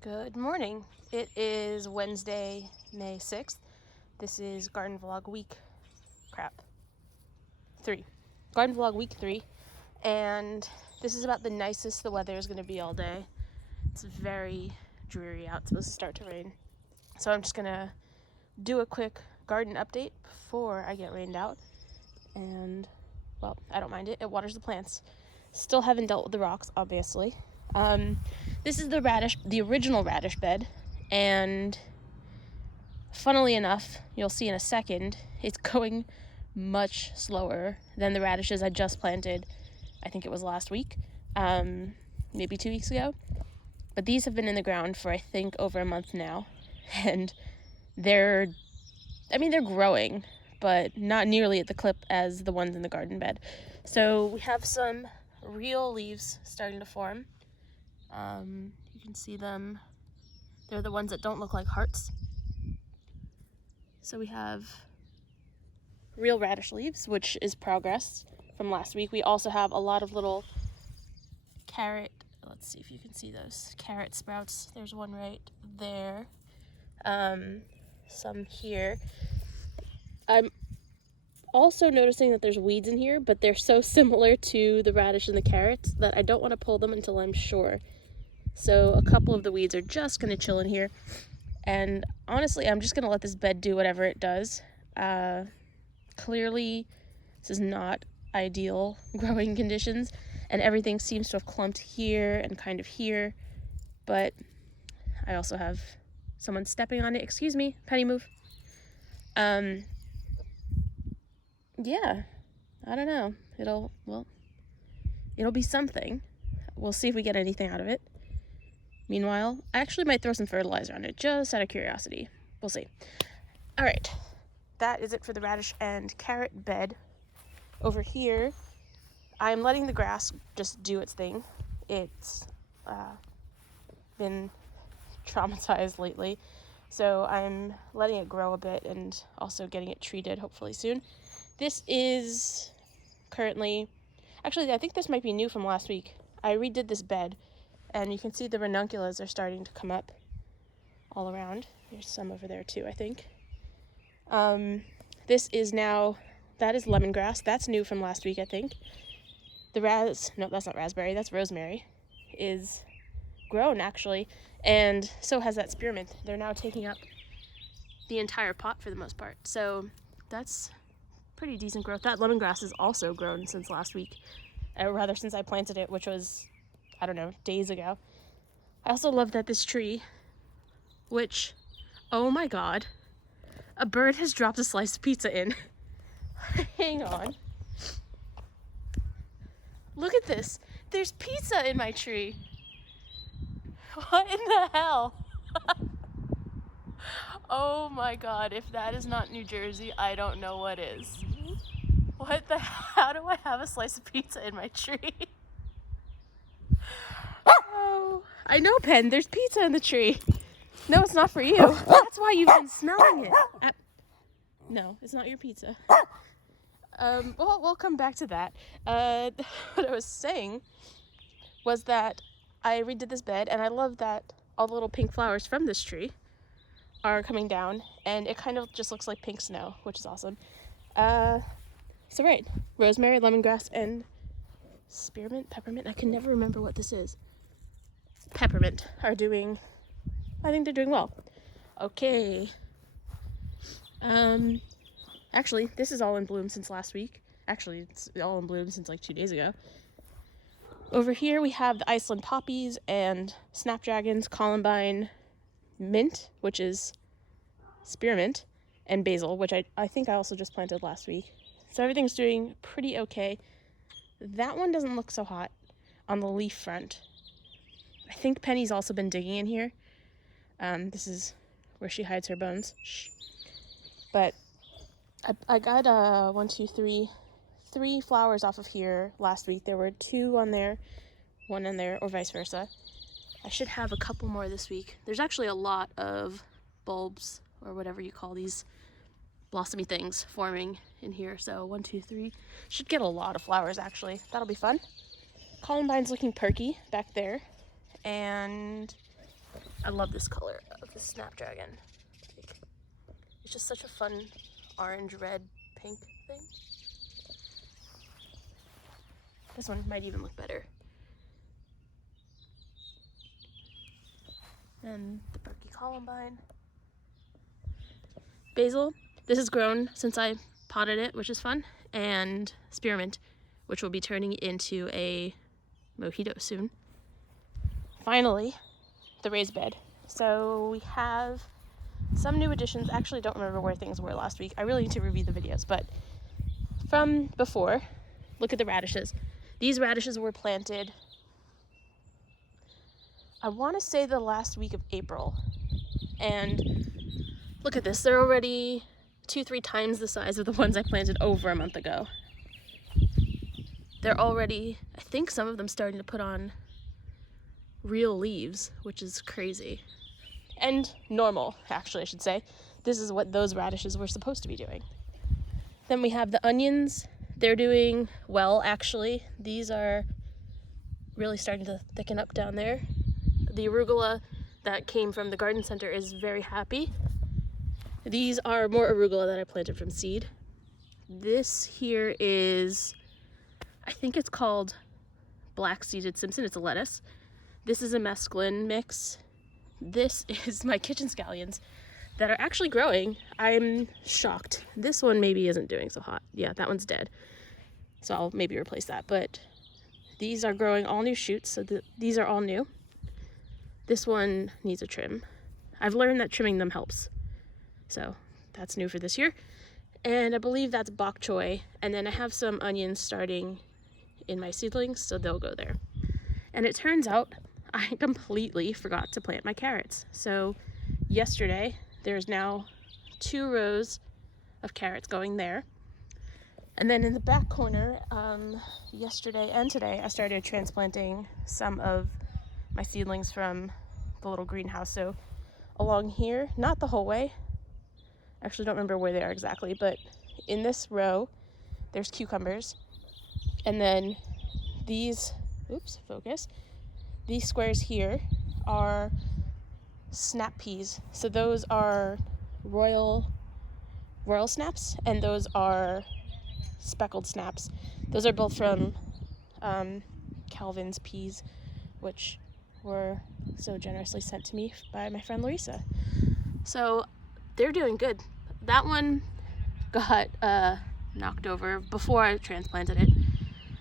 Good morning. It is Wednesday, May 6th. This is Garden Vlog Week 3. Garden Vlog Week 3. And this is about the nicest the weather is going to be all day. It's very dreary out. It's supposed to start to rain. So I'm just going to do a quick garden update before I get rained out. And, well, I don't mind it. It waters the plants. Still haven't dealt with the rocks, obviously. This is the original radish bed, and funnily enough, you'll see in a second, it's going much slower than the radishes I just planted. I think it was last week, maybe 2 weeks ago. But these have been in the ground for, I think, over a month now, and they're growing, but not nearly at the clip as the ones in the garden bed. So we have some real leaves starting to form. You can see them. They're the ones that don't look like hearts. So we have real radish leaves, which is progress from last week. We also have a lot of little carrot, let's see if you can see those carrot sprouts. There's one right there. Some here. I'm also noticing that there's weeds in here, but they're so similar to the radish and the carrots that I don't want to pull them until I'm sure. So a couple of the weeds are just going to chill in here. And honestly, I'm just going to let this bed do whatever it does. Clearly, this is not ideal growing conditions. And everything seems to have clumped here and kind of here. But I also have someone stepping on it. Excuse me, Penny, move. Yeah, I don't know. It'll be something. We'll see if we get anything out of it. Meanwhile, I actually might throw some fertilizer on it, just out of curiosity. We'll see. All right, that is it for the radish and carrot bed. Over here, I'm letting the grass just do its thing. It's been traumatized lately, so I'm letting it grow a bit and also getting it treated, hopefully soon. This is currently, actually, I think this might be new from last week. I redid this bed. And you can see the ranunculus are starting to come up all around. There's some over there too, I think. This is now, that is lemongrass. That's new from last week, I think. No, that's not raspberry, that's rosemary, is grown actually. And so has that spearmint. They're now taking up the entire pot for the most part. So that's pretty decent growth. That lemongrass is also grown since last week. Or rather, since I planted it, which was, I don't know, days ago. I also love that this tree, which, oh my god, a bird has dropped a slice of pizza in. Hang on. Look at this. There's pizza in my tree. What in the hell? Oh my god, if that is not New Jersey, I don't know what is. How do I have a slice of pizza in my tree? Oh, I know, Pen, there's pizza in the tree. No, it's not for you. That's why you've been smelling it. No, it's not your pizza. Well, we'll come back to that. What I was saying was that I redid this bed, and I love that all the little pink flowers from this tree are coming down, and it kind of just looks like pink snow, which is awesome. So right, rosemary, lemongrass, and spearmint, peppermint, I can never remember what this is. Peppermint are doing, I think they're doing well. Okay. Actually, this is all in bloom since last week. Actually, it's all in bloom since like 2 days ago. Over here we have the Iceland poppies and snapdragons, columbine, mint, which is spearmint, and basil, which I think I also just planted last week. So everything's doing pretty okay. That one doesn't look so hot on the leaf front. I think Penny's also been digging in here. This is where she hides her bones. Shh. But I got 3 flowers off of here last week. There were 2 on there, 1 on there, or vice versa. I should have a couple more this week. There's actually a lot of bulbs, or whatever you call these blossomy things, forming in here. So 1, 2, 3. Should get a lot of flowers, actually. That'll be fun. Columbine's looking perky back there. And I love this color of the snapdragon. Like, it's just such a fun orange, red, pink thing. This one might even look better. And the Berkey Columbine. Basil, this has grown since I potted it, which is fun. And spearmint, which will be turning into a mojito soon. Finally, the raised bed. So we have some new additions. Actually, don't remember where things were last week. I really need to review the videos, but from before, look at the radishes. These radishes were planted, I want to say the last week of April. And look at this. They're already 2-3 times the size of the ones I planted over a month ago. They're already, I think some of them starting to put on real leaves, which is crazy. And normal, actually, I should say. This is what those radishes were supposed to be doing. Then we have the onions. They're doing well, actually. These are really starting to thicken up down there. The arugula that came from the garden center is very happy. These are more arugula that I planted from seed. This here is, I think it's called black-seeded Simpson. It's a lettuce. This is a mesclun mix. This is my kitchen scallions that are actually growing. I'm shocked. This one maybe isn't doing so hot. Yeah, that one's dead. So I'll maybe replace that. But these are growing all new shoots, so these are all new. This one needs a trim. I've learned that trimming them helps. So that's new for this year. And I believe that's bok choy. And then I have some onions starting in my seedlings, so they'll go there. And it turns out I completely forgot to plant my carrots. So yesterday, there's now 2 rows of carrots going there. And then in the back corner, yesterday and today, I started transplanting some of my seedlings from the little greenhouse. So along here, not the whole way, actually don't remember where they are exactly, but in this row, there's cucumbers. And then these, oops, focus. These squares here are snap peas. So those are royal snaps, and those are speckled snaps. Those are both from Calvin's peas, which were so generously sent to me by my friend Larissa. So they're doing good. That one got knocked over before I transplanted it.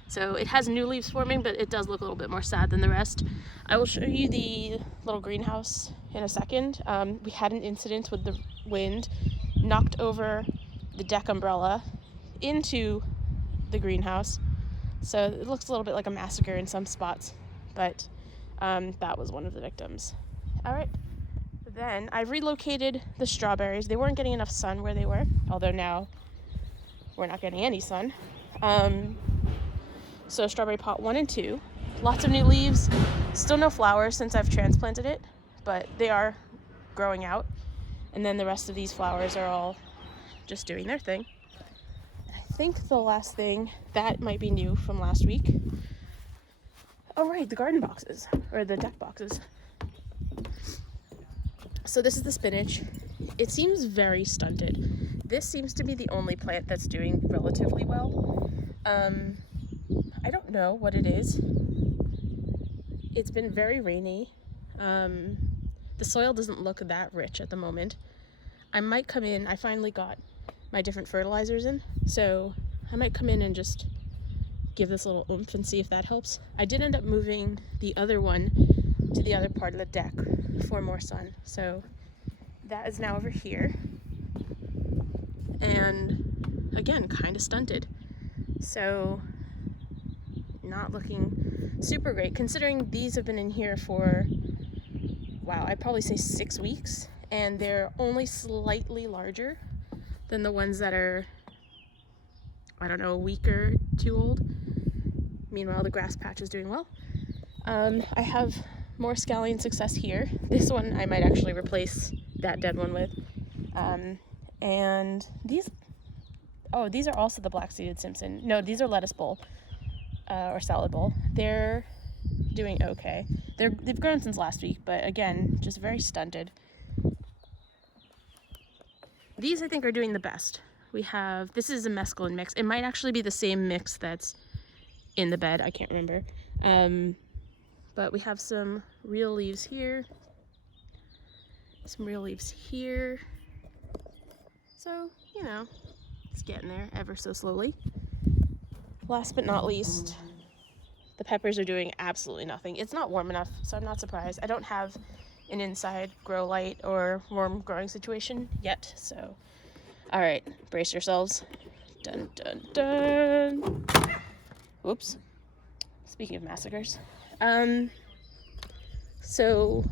So it has new leaves forming, but it does look a little bit more sad than the rest. I will show you the little greenhouse in a second. We had an incident with the wind, knocked over the deck umbrella into the greenhouse. So it looks a little bit like a massacre in some spots, but that was one of the victims. All right, then I relocated the strawberries. They weren't getting enough sun where they were, although now we're not getting any sun. So strawberry pot 1 and 2, lots of new leaves, still no flowers since I've transplanted it, but they are growing out. And then the rest of these flowers are all just doing their thing. I think the last thing, that might be new from last week. Oh right, the garden boxes, or the deck boxes. So this is the spinach. It seems very stunted. This seems to be the only plant that's doing relatively well. I don't know what it is. It's been very rainy. The soil doesn't look that rich at the moment. I might come in, I finally got my different fertilizers in, so I might come in and just give this a little oomph and see if that helps. I did end up moving the other one to the other part of the deck for more sun, so that is now over here. And again, kind of stunted. So not looking super great, considering these have been in here for, wow, I'd probably say 6 weeks, and they're only slightly larger than the ones that are, I don't know, a week or 2 old. Meanwhile, the grass patch is doing well. I have more scallion success here. This one I might actually replace that dead one with. And these, oh, these are also the black-seeded Simpson. No, these are lettuce bowl. Or salad bowl. They're doing okay. They've grown since last week, but again, just very stunted. These I think are doing the best. This is a mescaline mix. It might actually be the same mix that's in the bed. I can't remember. But we have some real leaves here. Some real leaves here. So, you know, it's getting there ever so slowly. Last but not least, the peppers are doing absolutely nothing. It's not warm enough, so I'm not surprised. I don't have an inside grow light or warm growing situation yet, so. All right, brace yourselves. Dun, dun, dun. Whoops. Speaking of massacres. So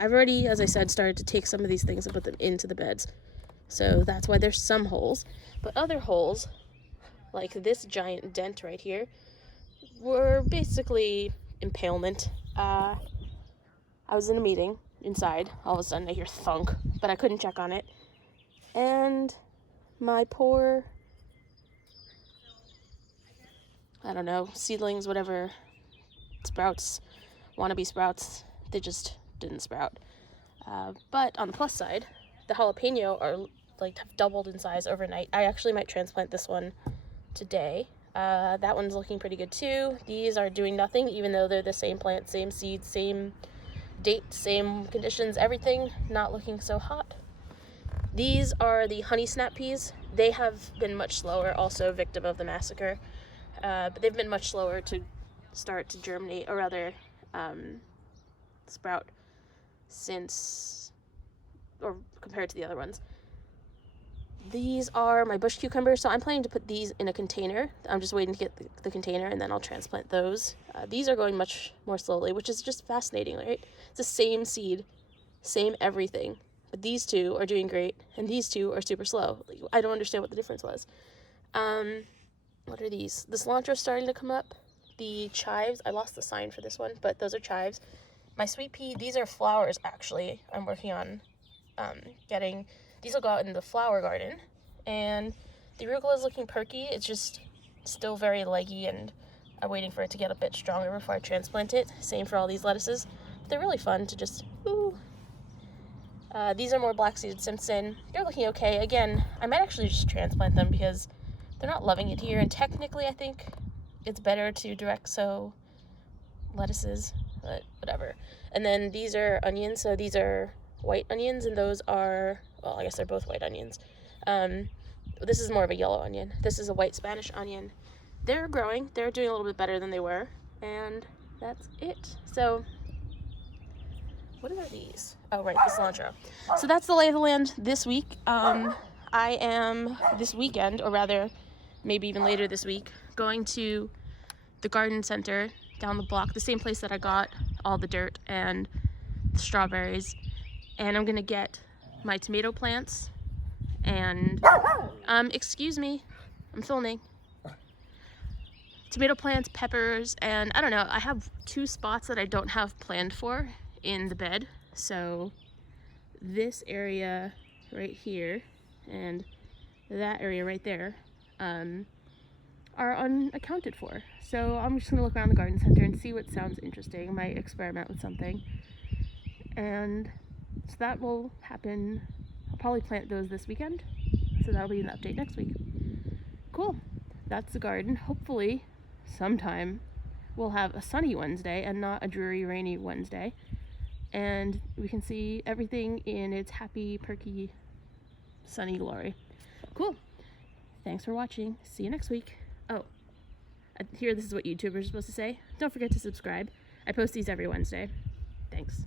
I've already, as I said, started to take some of these things and put them into the beds. So that's why there's some holes. But other holes, like this giant dent right here, were basically impalement. I was in a meeting inside. All of a sudden I hear thunk, but I couldn't check on it. And my poor, I don't know, seedlings, whatever, sprouts, wannabe sprouts, they just didn't sprout. But on the plus side, the jalapeno are like have doubled in size overnight. I actually might transplant this one today. That one's looking pretty good too. These are doing nothing, even though they're the same plant, same seed, same date, same conditions, everything. Not looking so hot. These are the honey snap peas. They have been much slower, also victim of the massacre. But they've been much slower to start to germinate, or rather sprout compared to the other ones. These are my bush cucumbers, so I'm planning to put these in a container. I'm just waiting to get the container, and then I'll transplant those. These are going much more slowly, which is just fascinating, right? It's the same seed, same everything, but these two are doing great, and these two are super slow. I don't understand what the difference was. What are these? The cilantro's starting to come up. The chives, I lost the sign for this one, but those are chives. My sweet pea, these are flowers, actually. I'm working on getting... These will go out in the flower garden. And the arugula is looking perky. It's just still very leggy, and I'm waiting for it to get a bit stronger before I transplant it. Same for all these lettuces. But they're really fun to just... These are more black-seeded Simpson. They're looking okay. Again, I might actually just transplant them because they're not loving it here. And technically, I think it's better to direct sow lettuces, but whatever. And then these are onions. So these are white onions, and those are... Well, I guess they're both white onions. This is more of a yellow onion. This is a white Spanish onion. They're growing. They're doing a little bit better than they were. And that's it. So, what are these? Oh, right, the cilantro. So that's the lay of the land this week. I am, this weekend, or rather, maybe even later this week, going to the garden center down the block, the same place that I got all the dirt and the strawberries. And I'm going to get my tomato plants and excuse me, I'm filming. Tomato plants, peppers, and I don't know, I have 2 spots that I don't have planned for in the bed. So this area right here and that area right there are unaccounted for. So I'm just gonna look around the garden center and see what sounds interesting. I might experiment with something. And so that will happen. I'll probably plant those this weekend. So that'll be an update next week. Cool. That's the garden. Hopefully, sometime, we'll have a sunny Wednesday and not a dreary, rainy Wednesday. And we can see everything in its happy, perky, sunny glory. Cool. Thanks for watching. See you next week. Oh, here, this is what YouTubers are supposed to say. Don't forget to subscribe. I post these every Wednesday. Thanks.